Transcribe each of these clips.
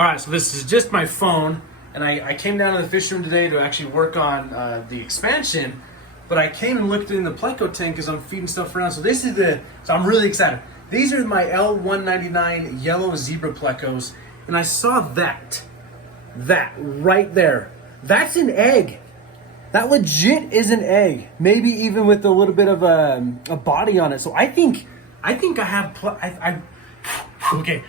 All right, so this is just my phone, and I came down to the fish room today to actually work on the expansion, but I came and looked in the Pleco tank because I'm feeding stuff around. So this is so I'm really excited. These are my L199 yellow Zebra Plecos, and I saw that right there. That's an egg. That legit is an egg. Maybe even with a little bit of a body on it. So I think I have, okay,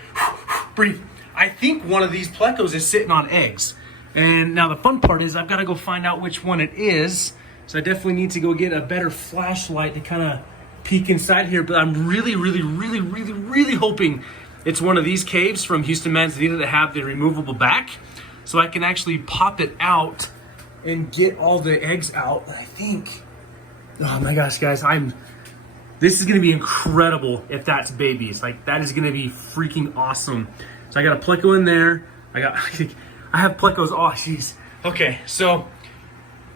breathe. I think one of these Plecos is sitting on eggs. And now the fun part is I've got to go find out which one it is. So I definitely need to go get a better flashlight to kind of peek inside here. But I'm really hoping it's one of these caves from Houston Manzanita that have the removable back. So I can actually pop it out and get all the eggs out. I think, oh my gosh, guys, this is gonna be incredible if that's babies. Like, that is gonna be freaking awesome. So I got a Pleco in there. I have Plecos, oh jeez. Okay, so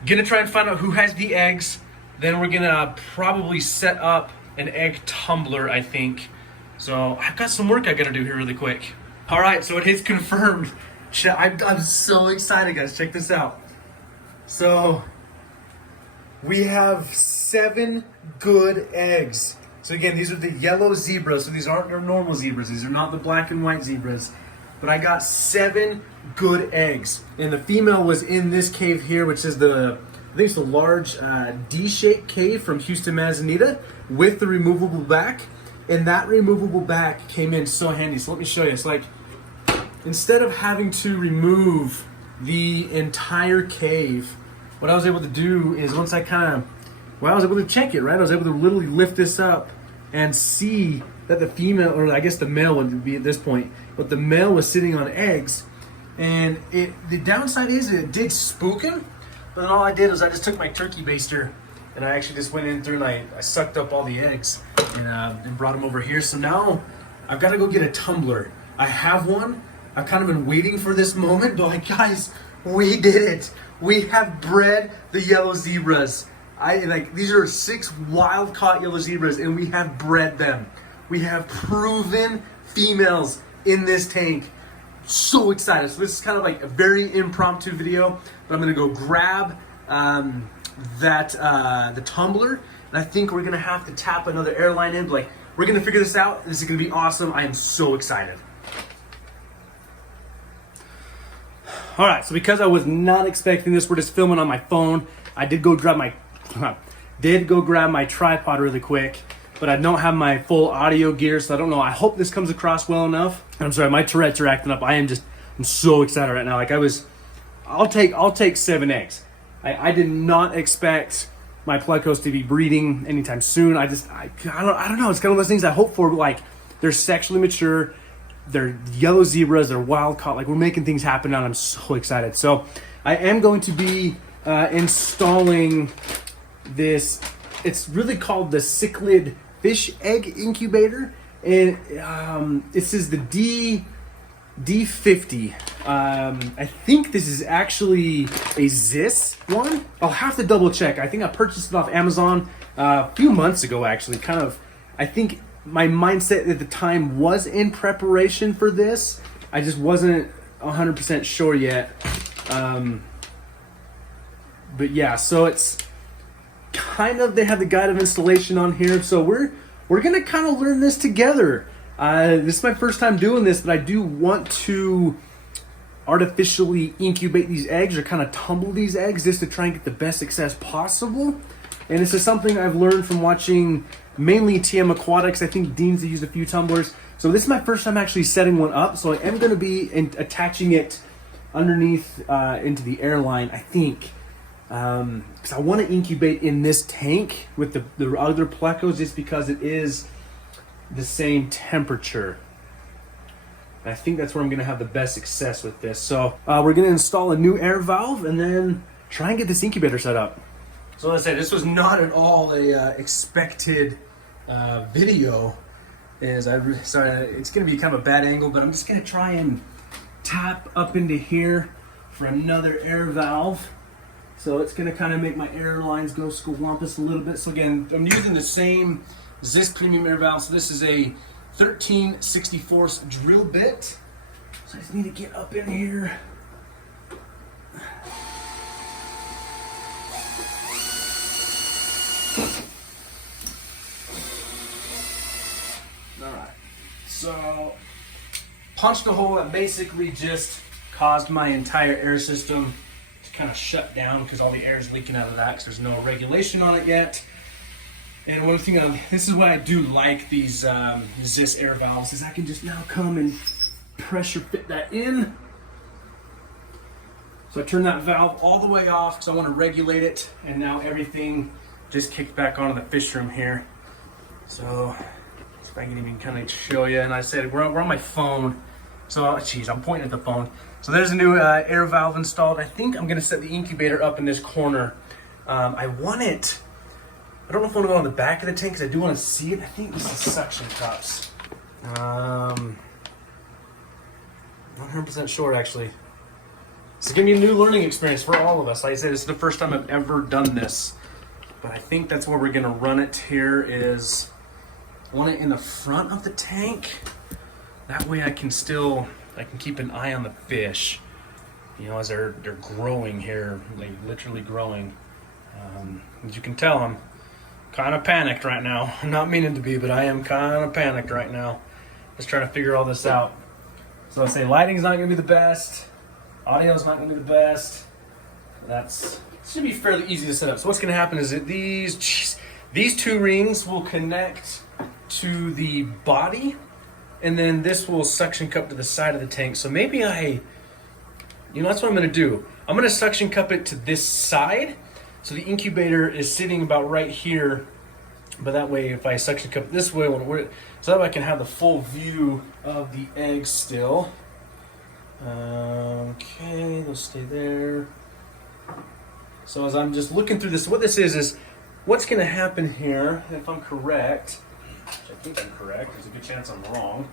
gonna try and find out who has the eggs. Then we're gonna probably set up an egg tumbler, I think. So I've got some work I gotta do here really quick. All right, so it is confirmed. I'm so excited, guys, check this out. So we have 7 good eggs. So again, these are the yellow zebras. So these aren't their normal zebras. These are not the black and white zebras. But I got 7 good eggs. And the female was in this cave here, which is I think it's the large D-shaped cave from Houston Manzanita with the removable back. And that removable back came in so handy. So let me show you. It's like, instead of having to remove the entire cave, what I was able to do is once I was able to check it, right? I was able to literally lift this up and see that the female, or I guess the male would be at this point, but the male was sitting on eggs. And the downside is it did spook him, but then all I did was I just took my turkey baster and I actually just went in through and I sucked up all the eggs and brought them over here. So now I've got to go get a tumbler. I have one. I've kind of been waiting for this moment, but like, guys, we did it. We have bred the yellow zebras. These are 6 wild-caught yellow zebras, and we have bred them. We have proven females in this tank. So excited. So this is kind of like a very impromptu video, but I'm gonna go grab the tumbler, and I think we're gonna have to tap another airline in. Like, we're gonna figure this out. This is gonna be awesome. I am so excited. All right, so because I was not expecting this, we're just filming on my phone. I did go grab my tripod really quick, but I don't have my full audio gear, so I don't know. I hope this comes across well enough. I'm sorry, my Tourette's are acting up. I'm so excited right now. Like, I'll take 7 eggs. I did not expect my Plecos to be breeding anytime soon. I don't know. It's kind of those things I hope for, but like, they're sexually mature. They're yellow zebras, they're wild caught. Like, we're making things happen now, and I'm so excited. So I am going to be installing this. It's really called the cichlid fish egg incubator. And this is the D50. I think this is actually a Ziss one. I'll have to double check. I think I purchased it off Amazon a few months ago, actually. I think my mindset at the time was in preparation for this. I just wasn't 100% sure yet. But yeah, so it's kind of, they have the guide of installation on here. So we're gonna kind of learn this together. This is my first time doing this, but I do want to artificially incubate these eggs, or kind of tumble these eggs, just to try and get the best success possible. And this is something I've learned from watching mainly TM Aquatics. I think Dean's used a few tumblers. So this is my first time actually setting one up. So I am going to be attaching it underneath into the airline, I think. Because I want to incubate in this tank with the other Plecos, just because it is the same temperature. And I think that's where I'm going to have the best success with this. So we're going to install a new air valve and then try and get this incubator set up. So as I said, this was not at all a expected video. Sorry, it's going to be kind of a bad angle, but I'm just going to try and tap up into here for another air valve. So it's going to kind of make my air lines go squampus a little bit. So again, I'm using the same Ziss premium air valve. So this is a 13/64 drill bit. So So I just need to get up in here. Alright, so punched a hole that basically just caused my entire air system to kind of shut down because all the air is leaking out of that because there's no regulation on it yet. And one thing, this is why I do like these Ziss air valves, is I can just now come and pressure fit that in. So I turn that valve all the way off because I want to regulate it, and now everything just kicked back onto the fish room here. So if I can even kind of show you, and I said we're on my phone, so geez, I'm pointing at the phone. So there's a new air valve installed. I think I'm going to set the incubator up in this corner. I want it. I don't know if I want to go on the back of the tank because I do want to see it. I think this is suction cups. 100% sure, actually. This is going to be a new learning experience for all of us. Like I said, this is the first time I've ever done this. But I think that's where we're going to run it here is, I want it in the front of the tank. That way I can keep an eye on the fish, you know, as they're growing here, like literally growing. As you can tell, I'm kind of panicked right now. I'm not meaning to be, but I am kind of panicked right now. Just trying to figure all this out. So I say lighting's not going to be the best. Audio's not going to be the best. It should be fairly easy to set up. So what's going to happen is that these two rings will connect to the body, and then this will suction cup to the side of the tank. So maybe that's what I'm going to do. I'm going to suction cup it to this side. So the incubator is sitting about right here, but that way if I suction cup it this way, so that way I can have the full view of the eggs still. Okay, they'll stay there. So as I'm just looking through this, what this is what's going to happen here, if I'm correct, which I think I'm correct, there's a good chance I'm wrong.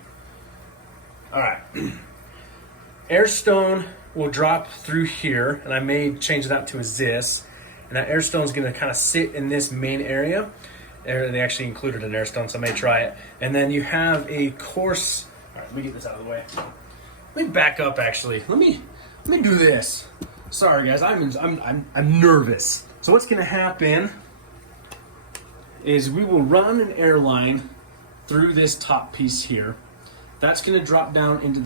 All right. Air stone will drop through here, and I may change that to a Ziss. And that air stone is going to kind of sit in this main area. They actually included an air stone, so I may try it. And then you have a coarse. All right, let me get this out of the way. Let me back up. Actually, let me do this. Sorry, guys, I'm nervous. So what's going to happen is we will run an air line through this top piece here. That's going to drop down into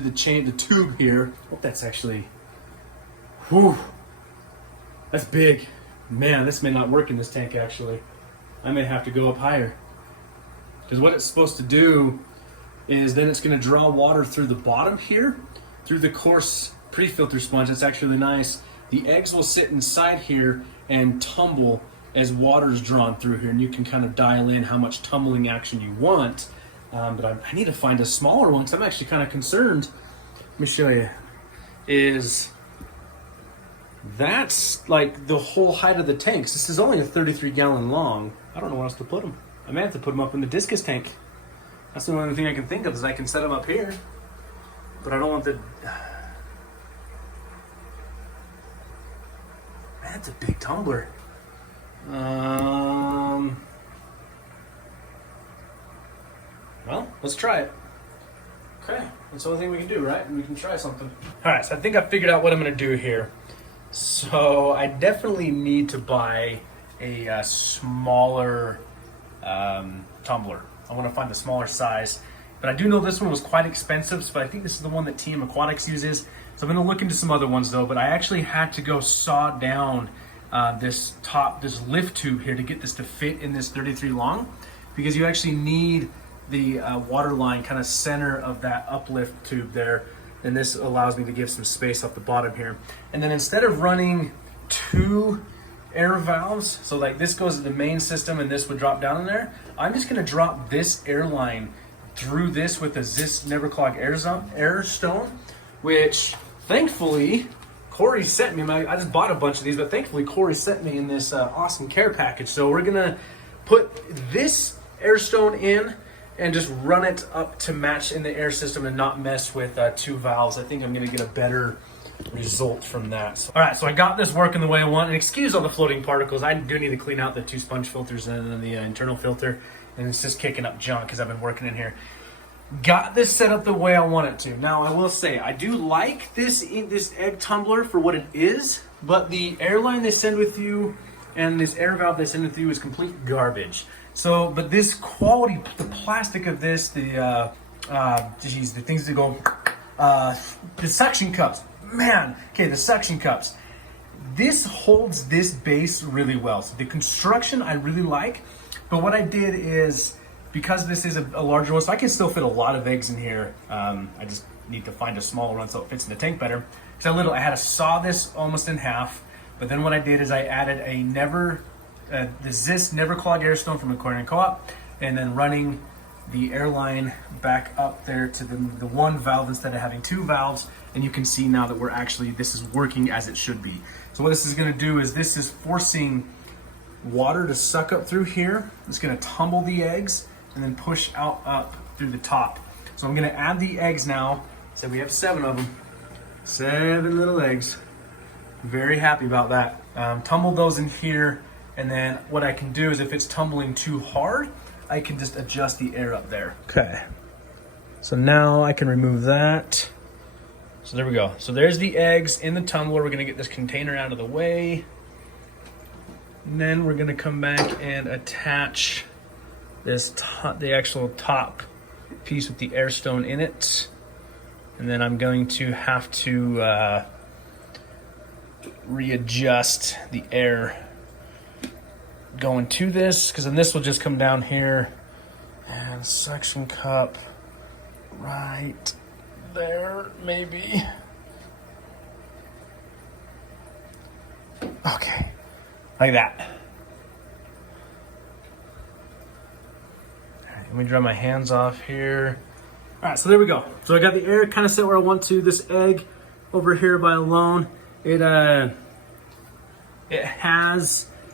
the tube here. Oh, that's actually. Whew. That's big. Man, this may not work in this tank actually. I may have to go up higher. Because what it's supposed to do is then it's going to draw water through the bottom here, through the coarse pre-filter sponge. That's actually nice. The eggs will sit inside here and tumble as water is drawn through here, and you can kind of dial in how much tumbling action you want. But I need to find a smaller one because I'm actually kind of concerned. Let me show you. That's like the whole height of the tanks. This is only a 33-gallon long. I don't know where else to put them. I may have to put them up in the discus tank. That's the only thing I can think of is I can set them up here. But I don't want the... Man, that's a big tumbler. Well, let's try it. Okay, that's the only thing we can do, right? We can try something. All right, so I think I figured out what I'm going to do here. So I definitely need to buy a smaller tumbler. I want to find the smaller size, but I do know this one was quite expensive, so I think this is the one that TM Aquatics uses. So I'm going to look into some other ones though, but I actually had to go saw down this lift tube here to get this to fit in this 33 long, because you actually need the water line kind of center of that uplift tube there. And this allows me to give some space off the bottom here. And then instead of running two air valves, so like this goes to the main system and this would drop down in there, I'm just gonna drop this air line through this with a Ziss Never Clog air stone, which thankfully Corey sent me. I just bought a bunch of these, but thankfully Corey sent me in this awesome care package. So we're gonna put this air stone in and just run it up to match in the air system and not mess with two valves. I think I'm gonna get a better result from that. So, all right, so I got this working the way I want, and excuse all the floating particles. I do need to clean out the two sponge filters and then the internal filter, and it's just kicking up junk because I've been working in here. got this set up the way I want it to. Now, I will say, I do like this egg tumbler for what it is, but the airline they send with you and this air valve they send with you is complete garbage. So, but this quality, the plastic of this, the things that go, the suction cups, man, okay, the suction cups. This holds this base really well. So the construction I really like, but what I did is, because this is a larger one, so I can still fit a lot of eggs in here. I just need to find a smaller one so it fits in the tank better. So I had to saw this almost in half, but then what I did is I added the Ziss Never Clog Air Stone from Aquarium Co-op, and then running the airline back up there to the one valve instead of having two valves. And you can see now that this is working as it should be. So what this is gonna do is this is forcing water to suck up through here. It's gonna tumble the eggs and then push out up through the top. So I'm gonna add the eggs now. So we have 7 of them. 7 little eggs. Very happy about that. Tumble those in here, and then what I can do is if it's tumbling too hard, I can just adjust the air up there. Okay, so now I can remove that. So there we go. So there's the eggs in the tumbler. We're gonna get this container out of the way. And then we're gonna come back and attach the actual top piece with the air stone in it. And then I'm going to have to readjust the air going to this, because then this will just come down here and suction cup right there, maybe. Okay, like that. All right, let me dry my hands off here. All right, so there we go. So I got the air kind of set where I want to. This egg over here by alone, it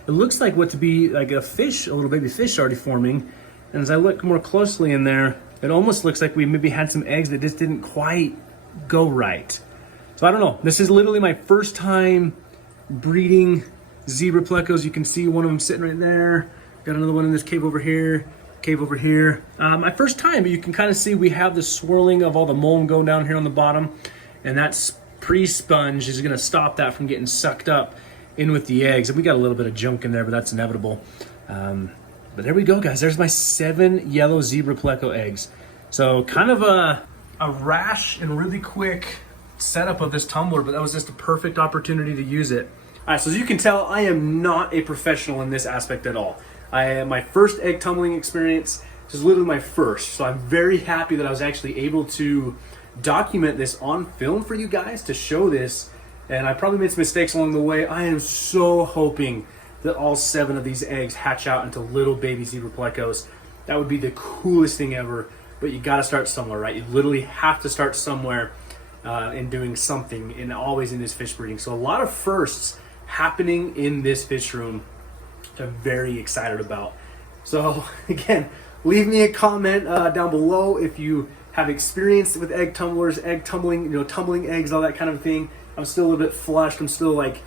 looks like what to be like a fish, a little baby fish already forming. And as I look more closely in there, it almost looks like we maybe had some eggs that just didn't quite go right. So I don't know. This is literally my first time breeding Zebra Plecos. You can see one of them sitting right there. Got another one in this cave over here. My first time, but you can kind of see we have the swirling of all the mold going down here on the bottom, and that's pre-sponge is gonna stop that from getting sucked up in with the eggs. And we got a little bit of junk in there, but that's inevitable. But there we go, guys. There's my 7 yellow Zebra Pleco eggs. So kind of a rash and really quick setup of this tumbler, but that was just a perfect opportunity to use it. All right, so as you can tell, I am not a professional in this aspect at all. My first egg tumbling experience, this is literally my first. So I'm very happy that I was actually able to document this on film for you guys to show this. And I probably made some mistakes along the way. I am so hoping that all 7 of these eggs hatch out into little baby Zebra Plecos. That would be the coolest thing ever, but you gotta start somewhere, right? You literally have to start somewhere in doing something, and always in this fish breeding. So a lot of firsts happening in this fish room that I'm very excited about. So again, leave me a comment down below if you have experience with egg tumblers, egg tumbling, tumbling eggs, all that kind of thing. I'm still a little bit flushed. I'm still like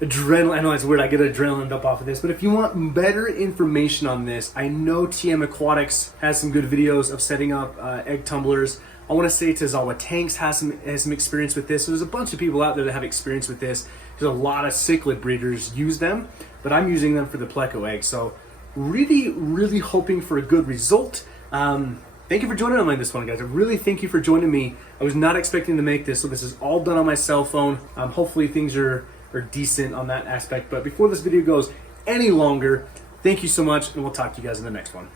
adrenaline. I know it's weird. I get adrenaline up off of this. But if you want better information on this, I know TM Aquatics has some good videos of setting up egg tumblers. I want to say Tazawa Tanks has some experience with this. So there's a bunch of people out there that have experience with this. There's a lot of cichlid breeders use them, but I'm using them for the Pleco eggs. So really, really hoping for a good result. Thank you for joining on this one, guys. I really thank you for joining me. I was not expecting to make this, so this is all done on my cell phone. Hopefully things are decent on that aspect. But before this video goes any longer, thank you so much, and we'll talk to you guys in the next one.